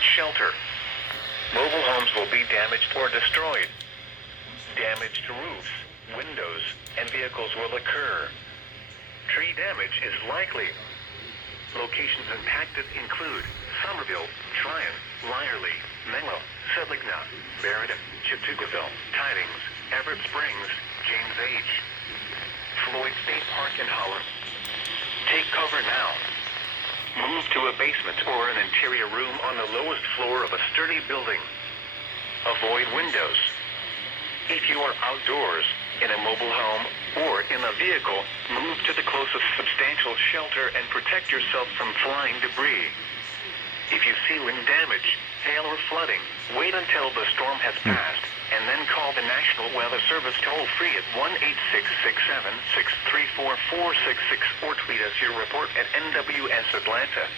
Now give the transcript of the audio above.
without shelter. Mobile homes will be damaged or destroyed. Damage to roofs, windows, and vehicles will occur. Tree damage is likely. Locations impacted include Somerville, Tryon, Lyerly, Menlo, Sedligna, Barrett, Chattoogaville, Tidings, Everett Springs, James H. Floyd State Park in Holland. Take cover now. Move to a basement or an interior room on the lowest floor of a sturdy building. Avoid windows. If you are outdoors, in a mobile home, or in a vehicle, move to the closest substantial shelter and protect yourself from flying debris. If you see wind damage, hail or flooding, wait until the storm has passed, and then call the National Weather Service toll-free at 1-866-7-634-466 or tweet us your report at NWS Atlanta.